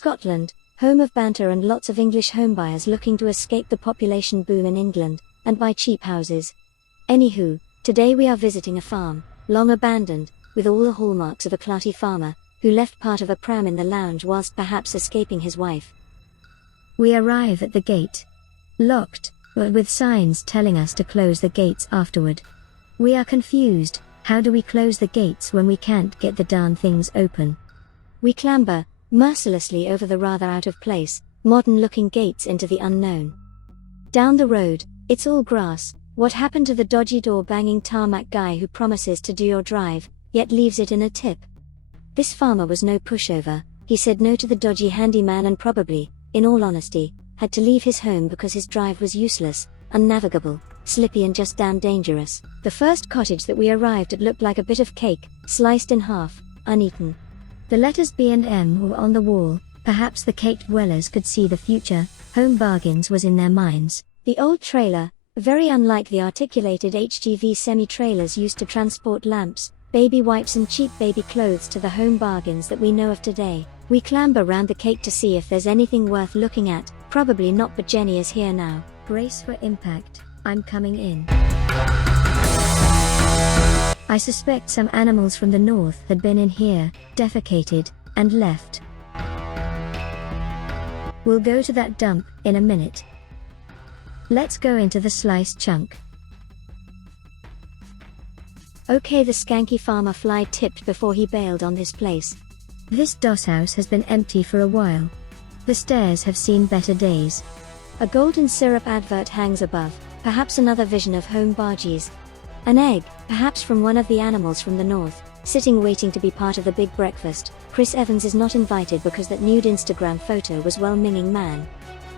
Scotland, home of banter and lots of English homebuyers looking to escape the population boom in England, and buy cheap houses. Anywho, today we are visiting a farm, long abandoned, with all the hallmarks of a clarty farmer, who left part of a pram in the lounge whilst perhaps escaping his wife. We arrive at the gate. Locked, but with signs telling us to close the gates afterward. We are confused. How do we close the gates when we can't get the darn things open? We clamber, mercilessly over the rather out-of-place, modern-looking gates into the unknown. Down the road, it's all grass. What happened to the dodgy door-banging tarmac guy who promises to do your drive, yet leaves it in a tip? This farmer was no pushover. He said no to the dodgy handyman and probably, in all honesty, had to leave his home because his drive was useless, unnavigable, slippy and just damn dangerous. The first cottage that we arrived at looked like a bit of cake, sliced in half, uneaten. The letters B and M were on the wall. Perhaps the cake dwellers could see the future. Home Bargains was in their minds. The old trailer, very unlike the articulated HGV semi-trailers used to transport lamps, baby wipes and cheap baby clothes to the Home Bargains that we know of today. We clamber round the cake to see if there's anything worth looking at. Probably not, but Jenny is here now. Brace for impact. I'm coming in. I suspect some animals from the north had been in here, defecated, and left. We'll go to that dump in a minute. Let's go into the sliced chunk. Okay, the skanky farmer fly tipped before he bailed on this place. This doss house has been empty for a while. The stairs have seen better days. A golden syrup advert hangs above, perhaps another vision of Home Bargains. An egg, perhaps from one of the animals from the north, sitting waiting to be part of the big breakfast. Chris Evans is not invited because that nude Instagram photo was well-minging man.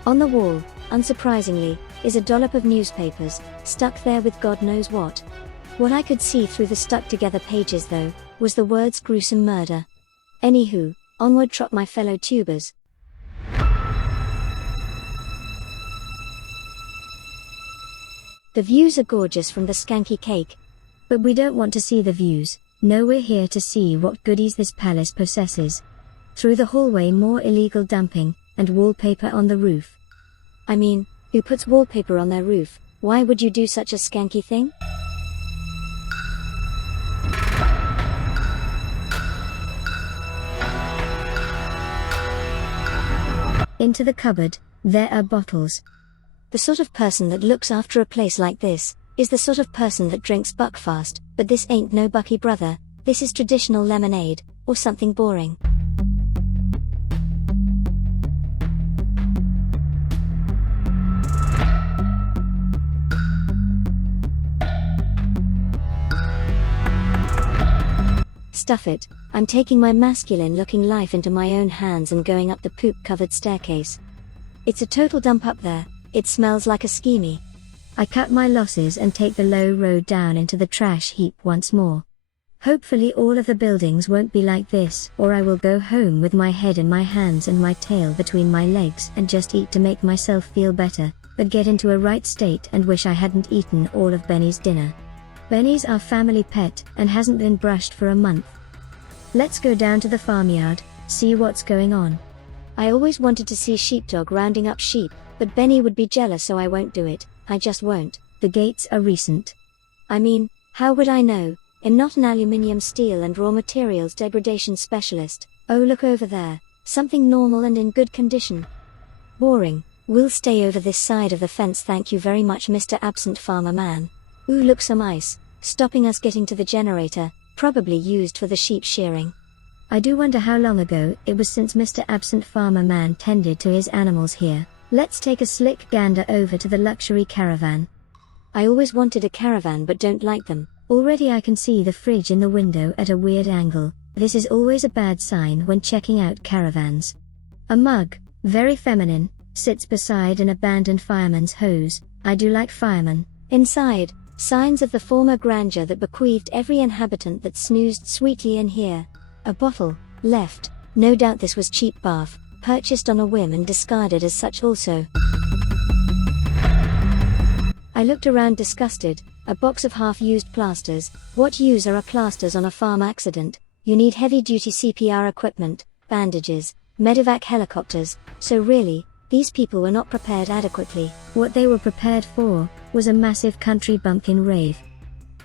On the wall, unsurprisingly, is a dollop of newspapers, stuck there with God knows what. What I could see through the stuck-together pages though, was the words gruesome murder. Anywho, onward trot my fellow tubers. The views are gorgeous from the skanky cake. But we don't want to see the views. No, we're here to see what goodies this palace possesses. Through the hallway, more illegal dumping, and wallpaper on the roof. I mean, who puts wallpaper on their roof? Why would you do such a skanky thing? Into the cupboard, there are bottles. The sort of person that looks after a place like this, is the sort of person that drinks Buckfast, but this ain't no Bucky brother, this is traditional lemonade, or something boring. Stuff it, I'm taking my masculine-looking life into my own hands and going up the poop-covered staircase. It's a total dump up there, it smells like a schemy. I cut my losses and take the low road down into the trash heap once more. Hopefully all of the buildings won't be like this, or I will go home with my head in my hands and my tail between my legs and just eat to make myself feel better, but get into a right state and wish I hadn't eaten all of Benny's dinner. Benny's our family pet, and hasn't been brushed for a month. Let's go down to the farmyard, see what's going on. I always wanted to see sheepdog rounding up sheep, but Benny would be jealous, so I won't do it. I just won't. The gates are recent. I mean, how would I know? I'm not an aluminium, steel and raw materials degradation specialist. Oh, look over there. Something normal and in good condition. Boring. We'll stay over this side of the fence, thank you very much, Mr. Absent Farmer Man. Ooh, look, some ice, stopping us getting to the generator, probably used for the sheep shearing. I do wonder how long ago it was since Mr. Absent Farmer Man tended to his animals here. Let's take a slick gander over to the luxury caravan. I always wanted a caravan but don't like them. Already I can see the fridge in the window at a weird angle. This is always a bad sign when checking out caravans. A mug, very feminine, sits beside an abandoned fireman's hose. I do like firemen. Inside, signs of the former grandeur that bequeathed every inhabitant that snoozed sweetly in here. A bottle, left, no doubt this was cheap bath, purchased on a whim and discarded as such also. I looked around disgusted. A box of half-used plasters. What use are plasters on a farm accident? You need heavy-duty CPR equipment, bandages, medevac helicopters, so really, these people were not prepared adequately. What they were prepared for was a massive country bumpkin rave.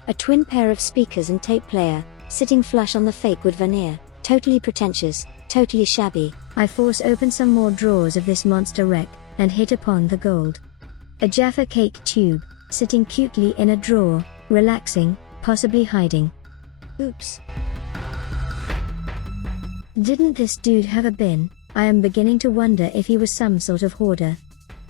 A twin pair of speakers and tape player, sitting flush on the fake wood veneer, totally pretentious, totally shabby. I force open some more drawers of this monster wreck, and hit upon the gold. A Jaffa cake tube, sitting cutely in a drawer, relaxing, possibly hiding. Oops. Didn't this dude have a bin? I am beginning to wonder if he was some sort of hoarder.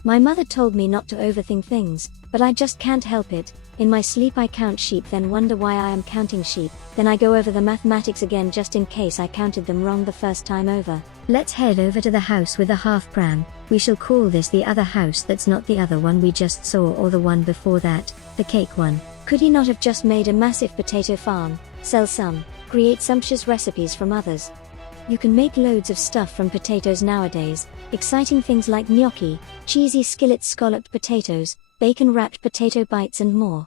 My mother told me not to overthink things, but I just can't help it. In my sleep I count sheep, then wonder why I am counting sheep, then I go over the mathematics again just in case I counted them wrong the first time over. Let's head over to the house with the half pram. We shall call this the other house that's not the other one we just saw or the one before that, the cake one. Could he not have just made a massive potato farm, sell some, create sumptuous recipes from others? You can make loads of stuff from potatoes nowadays, exciting things like gnocchi, cheesy skillet scalloped potatoes, bacon wrapped potato bites and more.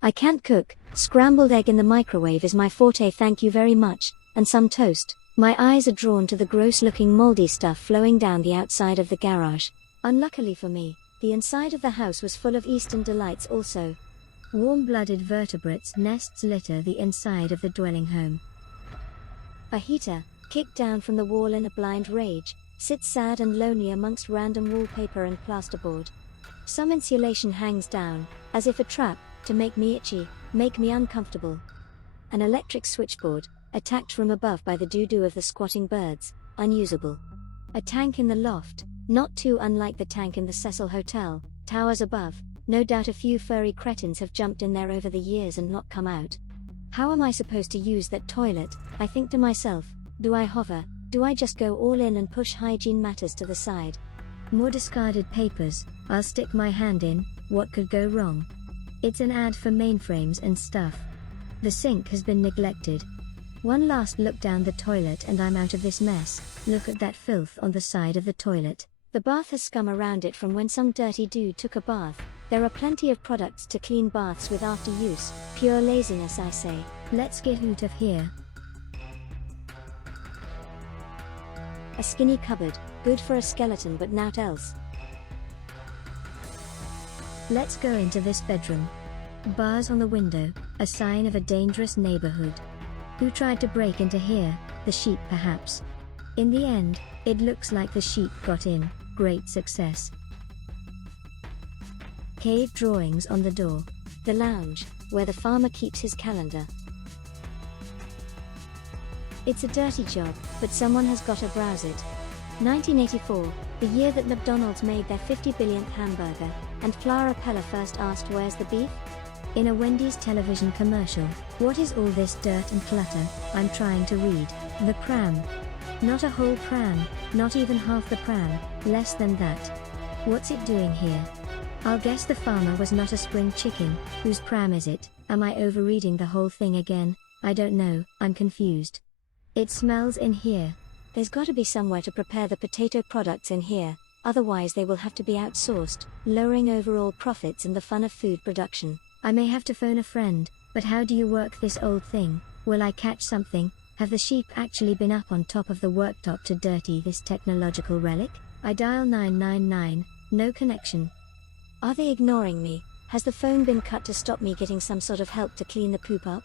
I can't cook, scrambled egg in the microwave is my forte, thank you very much, and some toast. My eyes are drawn to the gross looking moldy stuff flowing down the outside of the garage. Unluckily for me, the inside of the house was full of Eastern delights also. Warm-blooded vertebrates nests litter the inside of the dwelling home. A heater, kicked down from the wall in a blind rage, sits sad and lonely amongst random wallpaper and plasterboard. Some insulation hangs down, as if a trap, to make me itchy, make me uncomfortable. An electric switchboard, attacked from above by the doo-doo of the squatting birds, unusable. A tank in the loft, not too unlike the tank in the Cecil Hotel, towers above. No doubt a few furry cretins have jumped in there over the years and not come out. How am I supposed to use that toilet? I think to myself, do I hover? Do I just go all in and push hygiene matters to the side? More discarded papers, I'll stick my hand in, what could go wrong? It's an ad for mainframes and stuff. The sink has been neglected. One last look down the toilet and I'm out of this mess. Look at that filth on the side of the toilet. The bath has scum around it from when some dirty dude took a bath. There are plenty of products to clean baths with after use. Pure laziness, I say. Let's get out of here. A skinny cupboard, good for a skeleton but naught else. Let's go into this bedroom. Bars on the window, a sign of a dangerous neighborhood. Who tried to break into here? The sheep perhaps. In the end, it looks like the sheep got in. Great success. Cave drawings on the door. The lounge, where the farmer keeps his calendar. It's a dirty job, but someone has got to browse it. 1984, the year that McDonald's made their 50 billionth hamburger, and Clara Pella first asked, "Where's the beef?" In a Wendy's television commercial. What is all this dirt and clutter? I'm trying to read. The pram. Not a whole pram, not even half the pram, less than that. What's it doing here? I'll guess the farmer was not a spring chicken. Whose pram is it? Am I overreading the whole thing again? I don't know, I'm confused. It smells in here. There's got to be somewhere to prepare the potato products in here, otherwise they will have to be outsourced, lowering overall profits and the fun of food production. I may have to phone a friend, but how do you work this old thing? Will I catch something? Have the sheep actually been up on top of the worktop to dirty this technological relic? I dial 999, no connection. Are they ignoring me? Has the phone been cut to stop me getting some sort of help to clean the poop up?